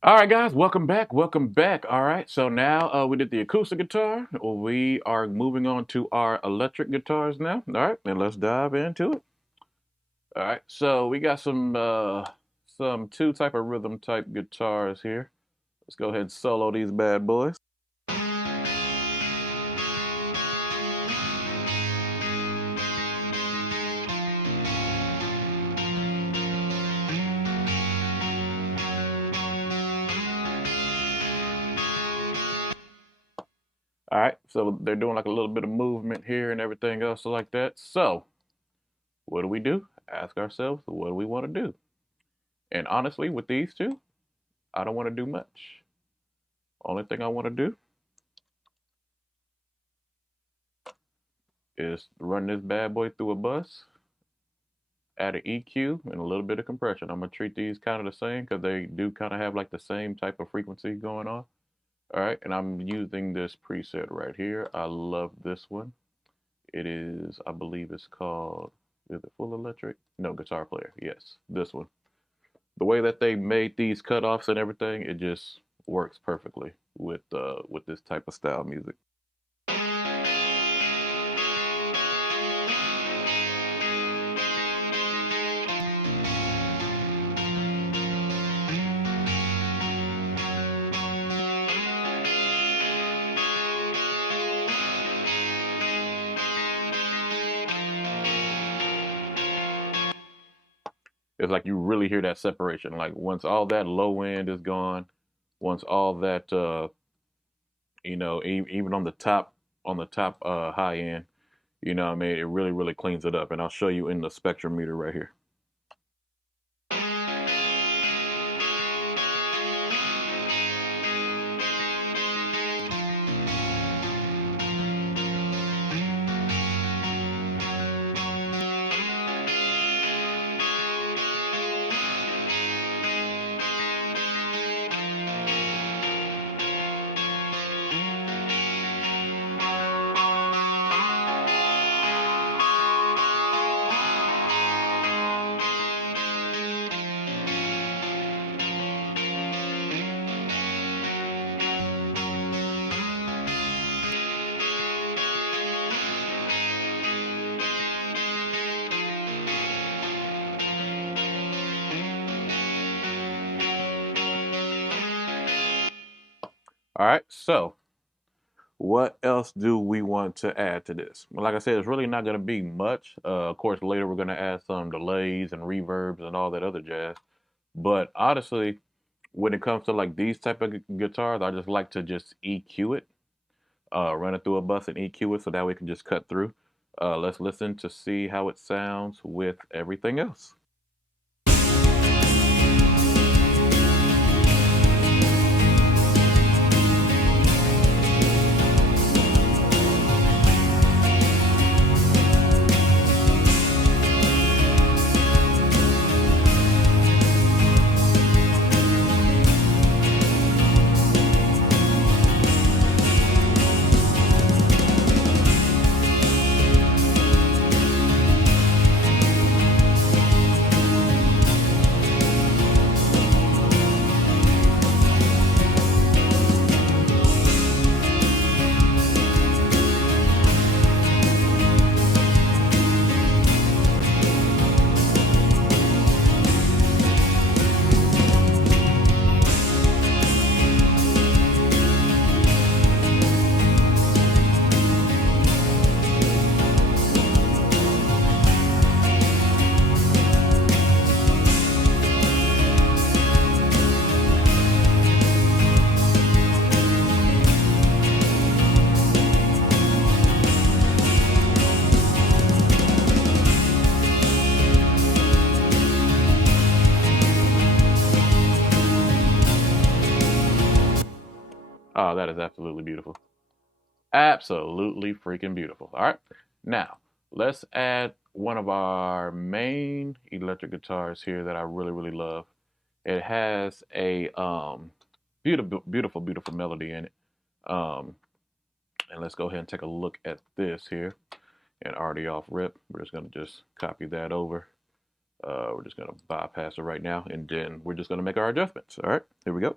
All right, guys, welcome back. Welcome back. All right, so now we did the acoustic guitar. We are moving on to our electric guitars now. All right, and let's dive into it. All right, so we got some two type of rhythm type guitars here. Let's go ahead and solo these bad boys. All right, so they're doing like a little bit of movement here and everything else like that. So what do we do? Ask ourselves, what do we want to do? And honestly, with these two, I don't want to do much. Only thing I want to do is run this bad boy through a bus, add an EQ and a little bit of compression. I'm gonna treat these kind of the same because they do kind of have like the same type of frequency going on. All right, and I'm using this preset right here. I love this one. It is, I believe it's called, is it Full Electric? No, Guitar Player. Yes, this one. The way that they made these cutoffs and everything, it just works perfectly with this type of style music. It's like you really hear that separation. Like once all that low end is gone, once all that even on the top high end, what I mean, it really cleans it up. And I'll show you in the spectrometer right here. All right, so what else do we want to add to this? Well, like I said, it's really not going to be much. Of course, later we're going to add some delays and reverbs and all that other jazz. But honestly, when it comes to like these type of guitars, I just like to just EQ it, run it through a bus and EQ it, so that we can just cut through. Let's listen to see how it sounds with everything else. Oh, that is absolutely beautiful. Absolutely freaking beautiful. All right. Now, let's add one of our main electric guitars here that I really love. It has a beautiful melody in it. Um, and let's go ahead and take a look at this here. And already off rip, we're just going to just copy that over. We're just going to bypass it right now, and then we're just going to make our adjustments. All right, here we go.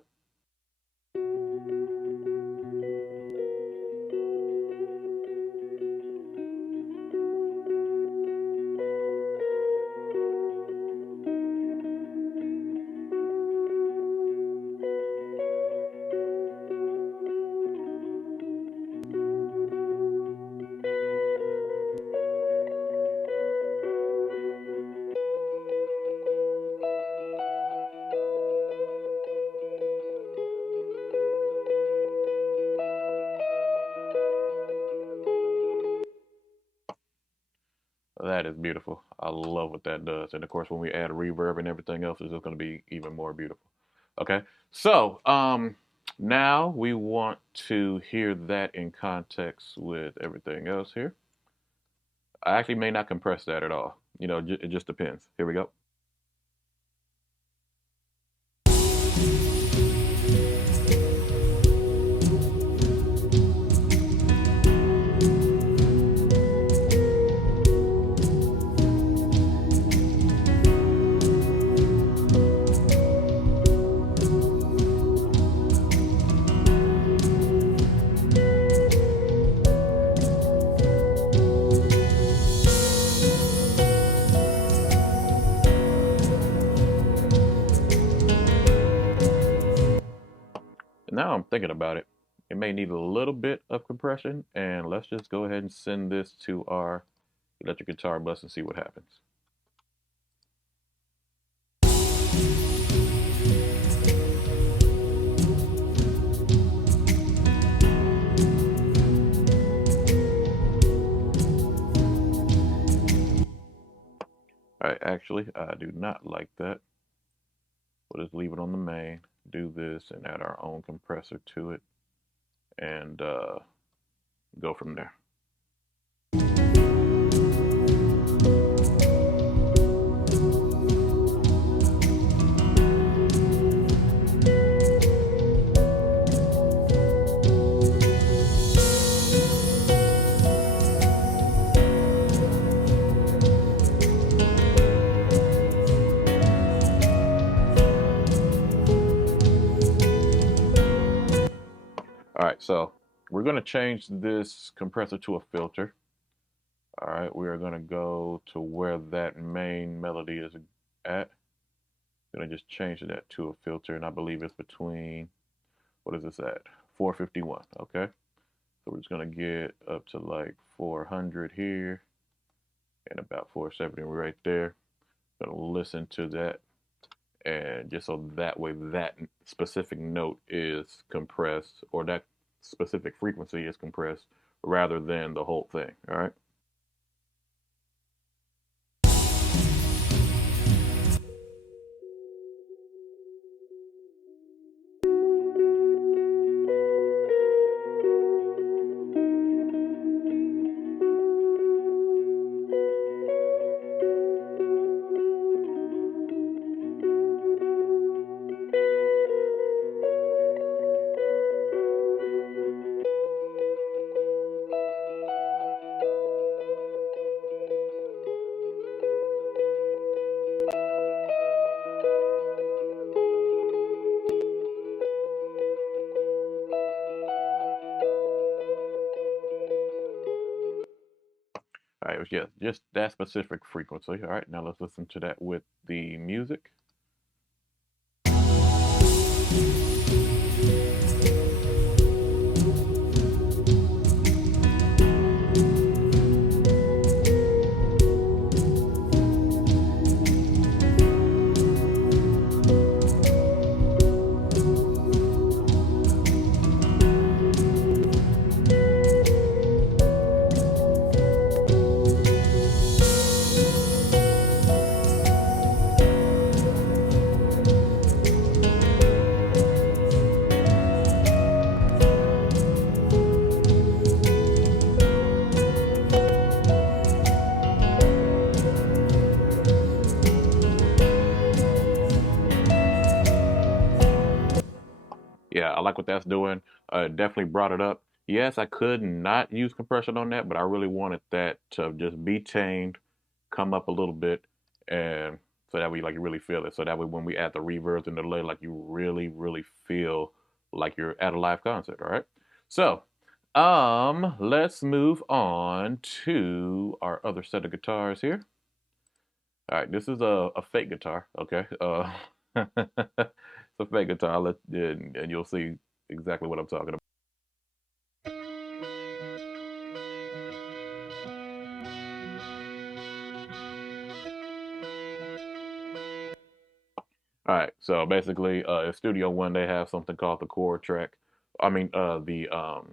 That is beautiful. I love what that does. And of course, when we add reverb and everything else, it's just going to be even more beautiful. Okay. So, now we want to hear that in context with everything else here. I actually may not compress that at all. It just depends. Here we go. Now I'm thinking about it. It may need a little bit of compression, and let's just go ahead and send this to our electric guitar bus and see what happens. All right, actually, I do not like that. We'll just leave it on the main, do this, and add our own compressor to it, and go from there. All right, so we're going to change this compressor to a filter. All right, we are going to go to where that main melody is at. Going to just change that to a filter, and I believe it's between, what is this at? 451, okay? So we're just going to get up to like 400 here and about 470 right there. Going to listen to that, and just so that way that specific note is compressed, or that specific frequency is compressed rather than the whole thing, all right? All right, yeah, just that specific frequency. All right, now let's listen to that with the music. Yeah, I like what that's doing. Definitely brought it up. Yes, I could not use compression on that, but I really wanted that to just be tamed, come up a little bit, and so that way like you really feel it. So that way when we add the reverbs and delay, like you really, really feel like you're at a live concert. All right. So, let's move on to our other set of guitars here. All right, this is a fake guitar. Okay. It's a fake guitar. And you'll see exactly what I'm talking about. All right, so basically, in Studio One, they have something called the chord track. I mean, the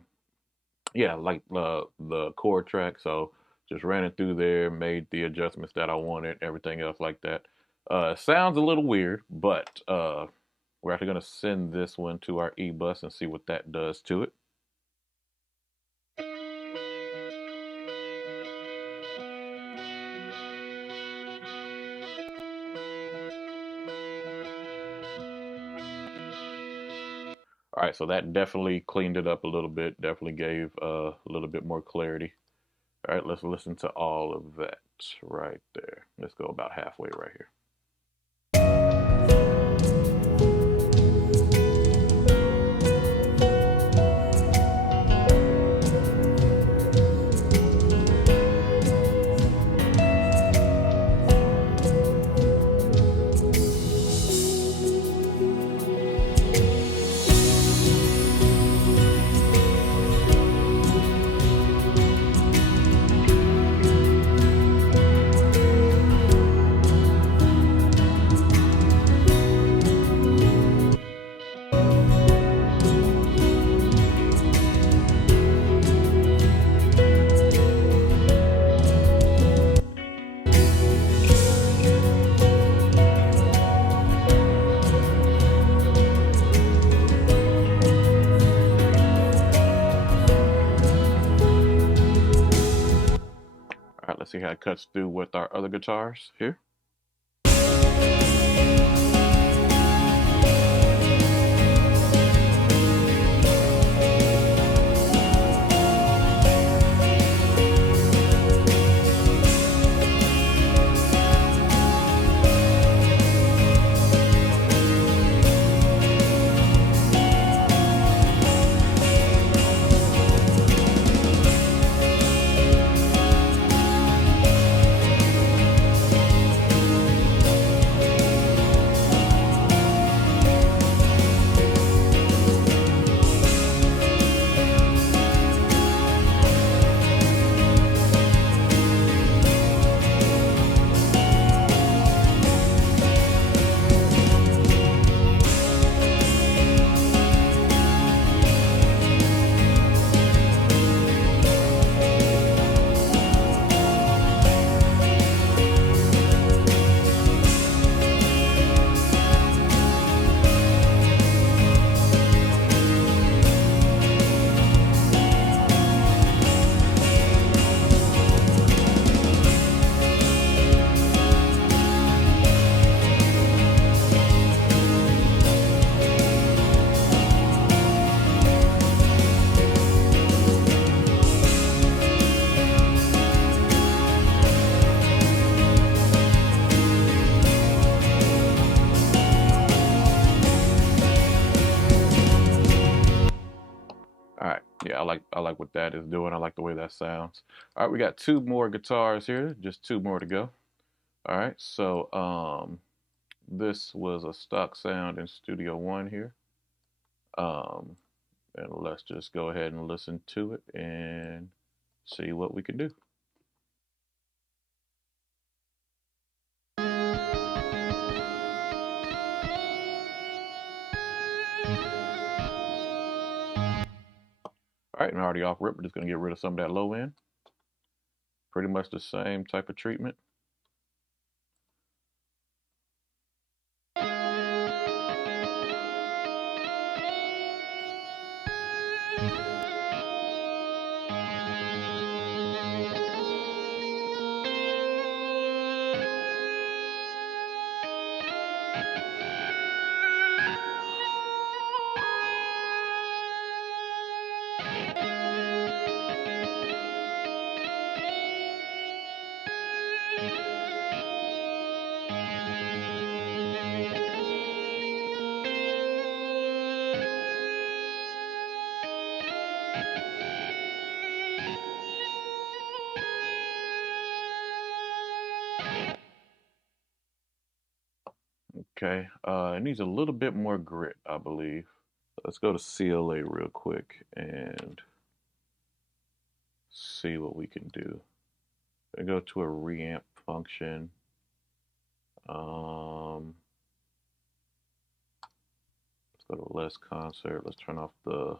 yeah, like the chord track. So Just ran it through there, made the adjustments that I wanted, everything else like that. Sounds a little weird, but we're actually going to send this one to our E bus and see what that does to it. All right, so that definitely cleaned it up a little bit, definitely gave a little bit more clarity. All right, let's listen to all of that right there. Let's go about halfway right here. All right, let's see how it cuts through with our other guitars here. All right, yeah, I like what that is doing. I like the way that sounds. All right, we got two more guitars here, just two more to go. All right, so this was a stock sound in Studio One here. Um, and let's just go ahead and listen to it and see what we can do. All right, and already off rip, we're just gonna get rid of some of that low end. Pretty much the same type of treatment. Okay, it needs a little bit more grit, I believe. Let's go to CLA real quick and see what we can do. I go to a reamp function. Let's go to less concert. Let's turn off the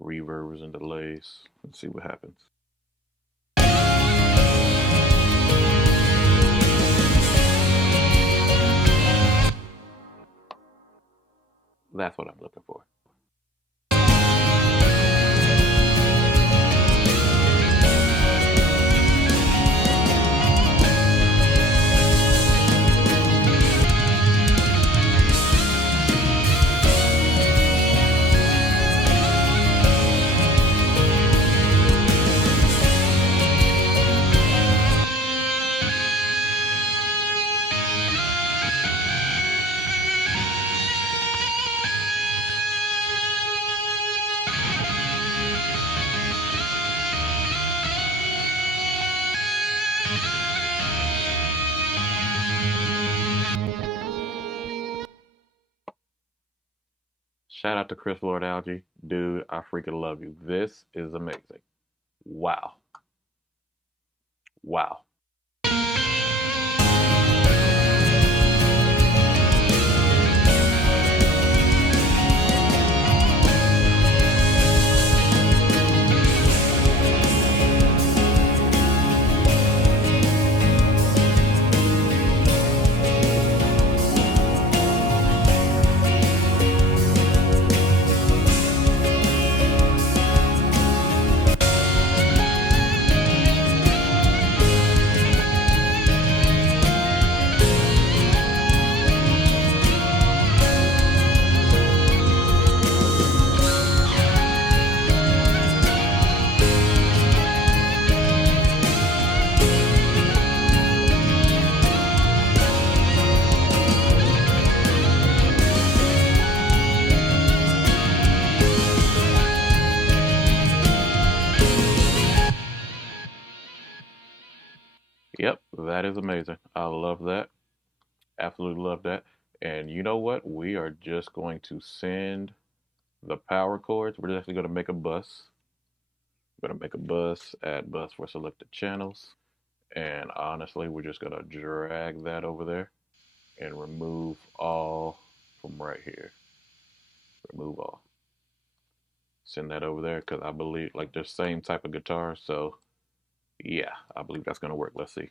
reverbs and delays and see what happens. That's what I'm looking for. Shout out to Chris Lord Algae. Dude, I freaking love you. This is amazing. Wow. Wow. Yep, that is amazing. I love that. Absolutely love that. And you know what? We are just going to send the power chords. We're actually going to make a bus. We're going to make a bus, add bus for selected channels. And honestly, we're just going to drag that over there and remove all from right here. Remove all. Send that over there because I believe like the same type of guitar. So yeah, I believe that's going to work. Let's see.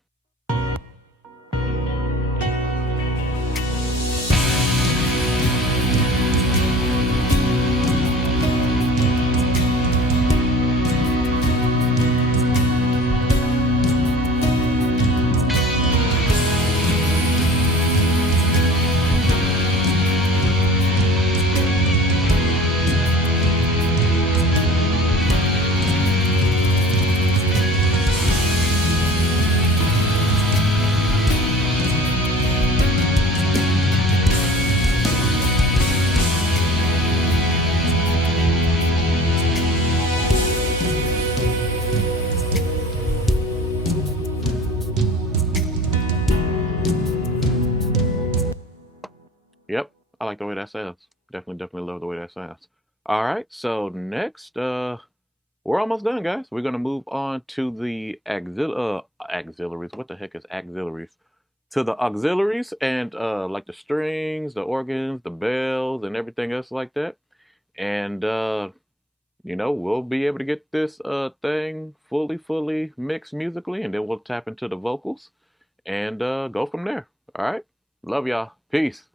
Yep, I like the way that sounds. Definitely love the way that sounds. All right, so next, we're almost done, guys. We're gonna move on to the auxiliaries. What the heck is auxiliaries? To the auxiliaries and like the strings, the organs, the bells, and everything else like that. And we'll be able to get this thing fully mixed musically, and then we'll tap into the vocals and go from there. All right, love y'all. Peace.